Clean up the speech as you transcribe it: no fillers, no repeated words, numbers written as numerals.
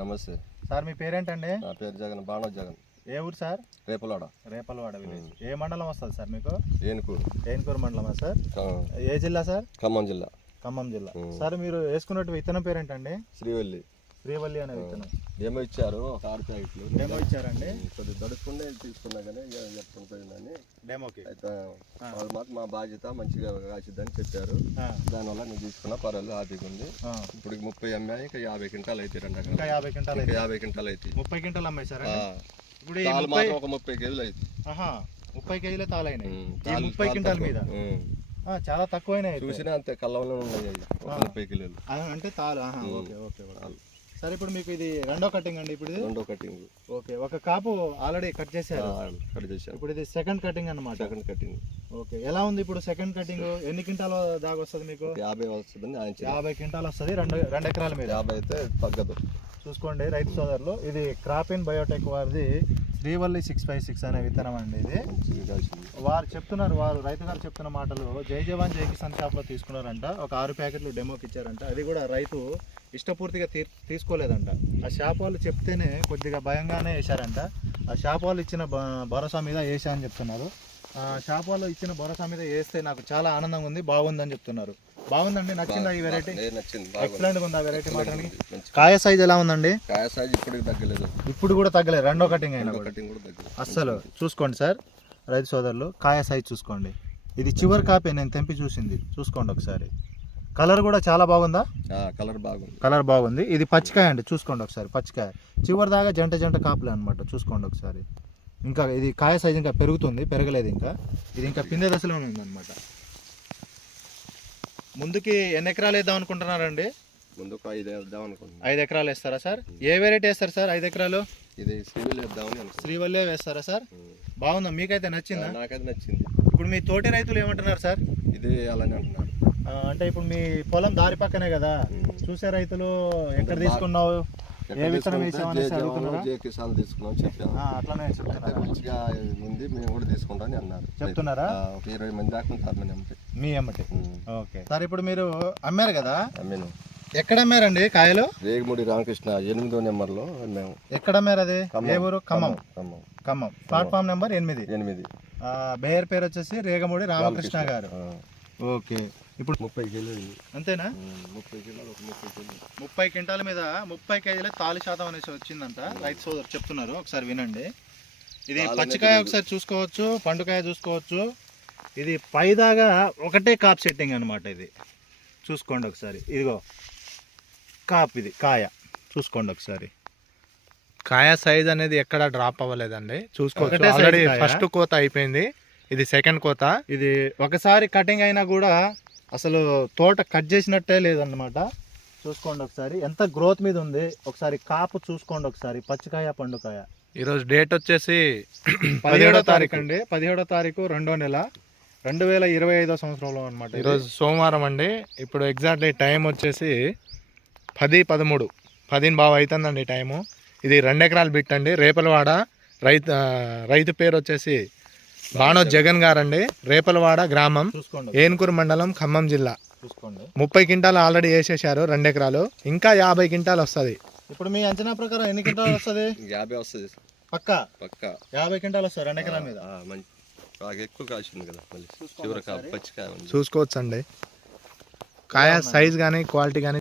నమస్తే సార్. మీ పేరేంటండి? నా పేరు జగన్, బాణో జగన్. ఏ ఊరు సార్? రేపలవాడ. రేపలవాడ విలేజ్. ఏ మండలం వస్తుంది సార్ మీకు? ఏనుకూరు. ఏనుకూరు మండలమా సార్? ఏ జిల్లా సార్? ఖమ్మం జిల్లా. ఖమ్మం జిల్లా. సార్ మీరు వేసుకున్నట్టు విత్తనం పేరేంటండి? శ్రీవల్లి. శ్రీవల్లి అనే విత్తనం. డెమో ఇచ్చారు, 6 ప్యాకెట్లు. డెమో ఇచ్చారండి? కొద్దిగా దడుచుకుంటే తీసుకున్నా కానీ చెప్పుకుని పోయిందని డెమోకి. అయితే వాళ్ళు మాత్రం మా బాధ్యత మంచిగా కాసిద్దని చెప్పారు. దానివల్ల నేను తీసుకున్నా, పర్వాలేదు, హ్యాపీగా ఉంది. ఇప్పుడు 30 అమ్మాయి, ఇంకా 50 క్వింటాలు అయితే 2 ఇంకా 50 క్వింటాలు 50 క్వింటాలు అయితే 30 క్వింటాలు అమ్మాయి సార్. ఇప్పుడు ఒక 30 కేజీలు అయితే 30 కేజీలే తాలైనాయి 30 క్వింటాల మీద. చాలా తక్కువైనాయి. చూసినా అంతే, కళ్ళలో ఉన్నాయి 30 కిలోలు అంటే తాలు. ఓకే ఓకే సరే. ఇప్పుడు మీకు ఇది రెండో కటింగ్ అండి? ఇప్పుడు రెండో కటింగ్. ఓకే. ఒక కాపు ఆల్రెడీ కట్ చేశారు. ఇప్పుడు ఇది సెకండ్ కటింగ్ అన్నమాట. Second cutting. ఓకే. ఎలా ఉంది ఇప్పుడు సెకండ్ కటింగ్? ఎన్ని క్వింటాల దాకా వస్తుంది మీకు? 50 వస్తుంది. 50 క్వింటాల్ వస్తుంది 2 ఎకరాల మీద. 50 అయితే తగ్గదు. చూసుకోండి రైతు సోదరులు, ఇది క్రాప్ ఇన్ బయోటెక్ వారిది శ్రీవల్లి 656 అనే విత్తనం అండి. ఇది వారు చెప్తున్నారు, రైతు గారు చెప్తున్న మాటలు, జై జవాన్ జై కిసాన్ షాప్లో తీసుకున్నారంట. ఒక 6 ప్యాకెట్లు డెమోకి ఇచ్చారంట. అది కూడా రైతు ఇష్టపూర్తిగా తీసుకోలేదంట. ఆ షాప్ వాళ్ళు చెప్తేనే కొద్దిగా భయంగానే వేశారంట. ఆ షాప్ వాళ్ళు ఇచ్చిన భరోసా మీద వేసా అని చెప్తున్నారు. షాప్ వాళ్ళు ఇచ్చిన భరోసా మీద వేస్తే నాకు చాలా ఆనందంగా ఉంది, బాగుందని చెప్తున్నారు. బాగుందండి. నచ్చిందా ఈ వెరైటీ? ఎక్సలెంట్ గా ఉందా వెరైటీ మాత్రానికి? కాయ సైజ్ ఎలా ఉందండి? కాయ సైజ్ తగ్గలేదు. ఇప్పుడు కూడా తగ్గలేదు. రెండో కటింగ్ అయినా అస్సలు. చూసుకోండి సార్ రైతు సోదరులు, కాయ సైజ్ చూసుకోండి. ఇది చివరి కాపే, నేను తెంపి చూసింది. చూసుకోండి ఒకసారి. కలర్ కూడా చాలా బాగుందా? కలర్ బాగుంది. ఇది పచ్చికాయ అండి, చూసుకోండి ఒకసారి. పచ్చికాయ చివరి దాకా జంట కాపులే అనమాట. చూసుకోండి ఒకసారి. ఇంకా ఇది కాయ సైజ్ ఇంకా పెరుగుతుంది, పెరగలేదు ఇంకా. ఇది ఇంకా పిందె దశలోనే ఉంది అనమాట. ముందుకి ఎన్ని ఎకరాలు వేద్దాం అనుకుంటున్నారండి? ముందుకు 5 వేద్దాం అనుకుంటున్నాను. 5 ఎకరాలు వేస్తారా సార్? ఏ వెరైటీ వేస్తారు సార్ 5 ఎకరాలు? ఇది శ్రీవల్లి వేద్దామని. శ్రీవల్లి వేస్తారా సార్? బాగుందా? మీకైతే నచ్చిందా? నాకైతే నచ్చింది. ఇప్పుడు మీ తోటి రైతులు ఏమంటున్నారు సార్? ఇది అలానే అంటున్నారు. అంటే ఇప్పుడు మీ పొలం దారి పక్కనే కదా, చూసే రైతులు ఎక్కడ తీసుకున్నావు, ఏ విత్తనం వేసావు అనేసి అడుగుతున్నారా? అట్లానే చెప్తున్నారు. మంచిగా ఉంది, మేము కూడా తీసుకుంటామని అన్నారు. చెప్తున్నారా? 20 మంది దాకా మీ ఎమ్మటి. Okay sir. ఇప్పుడు మీరు అమ్మారు కదా? అమ్మాను. ఎక్కడ అమ్మారండి కాయలు? రేగమూడి రామకృష్ణ 8వ నెంబర్లో అమ్మాము. ఎక్కడ అమ్మారు అది? ఏ ఊరు? ఖమ్మం. Platform number 8. బేర్ పేరు వచ్చేసి రేగమూడి రామకృష్ణ గారు. ఓకే. ఇప్పుడు 30 కిలోలు అంతేనా? 30 కిలోలు 30 క్వింటాల మీద 30 కేజీలే తాలి శాతం అనేసి వచ్చిందంట. రైతు సోదరు చెప్తున్నారు, ఒకసారి వినండి. ఇది పచ్చికాయ ఒకసారి చూసుకోవచ్చు, పండుకాయ చూసుకోవచ్చు. ఇది పైదాగా ఒకటే కాప్ సెట్టింగ్ అనమాట. ఇది చూసుకోండి ఒకసారి. ఇదిగో కాప్, ఇది కాయ చూసుకోండి ఒకసారి. కాయ సైజ్ అనేది ఎక్కడ డ్రాప్ అవ్వలేదండి, చూసుకోవచ్చు. ఆల్రెడీ ఫస్ట్ కోత అయిపోయింది, ఇది సెకండ్ కోత. ఇది ఒకసారి కటింగ్ అయినా కూడా అసలు తోట కట్ చేసినట్టే లేదన్నమాట. చూసుకోండి ఒకసారి ఎంత గ్రోత్ మీద ఉంది. ఒకసారి కాపు చూసుకోండి ఒకసారి. పచ్చికాయ పండుకాయ. ఈరోజు డేట్ వచ్చేసి 17వ తారీఖు అండి. 17వ తారీఖు 2వ నెల 2025వ సంవత్సరంలో అనమాట. ఈరోజు సోమవారం అండి. ఇప్పుడు ఎగ్జాక్ట్లీ టైం వచ్చేసి 10:13 10 అవుతుందండి టైము. ఇది 2 ఎకరాల బిట్ అండి. రేపలవాడ. రైతు పేరు వచ్చేసి బాణో జగన్ గారండి. రేపలవాడ గ్రామం, ఏనుకూరు మండలం, ఖమ్మం జిల్లా. 30 క్వింటాలు ఆల్రెడీ వేసేసారు 2 ఎకరాలు. ఇంకా 50 క్వింటాలు వస్తుంది. ఇప్పుడు మీ అంచనా ప్రకారం ఎన్ని క్వింటాలు వస్తుంది? 50 వస్తుంది పక్కా. 50 క్వింటాలు వస్తుంది 2 ఎకరాల మీద. ఎక్కువ కాసింది కదా. చూసుకోవచ్చు అండి. కాయ సైజ్ కానీ క్వాలిటీ కానీ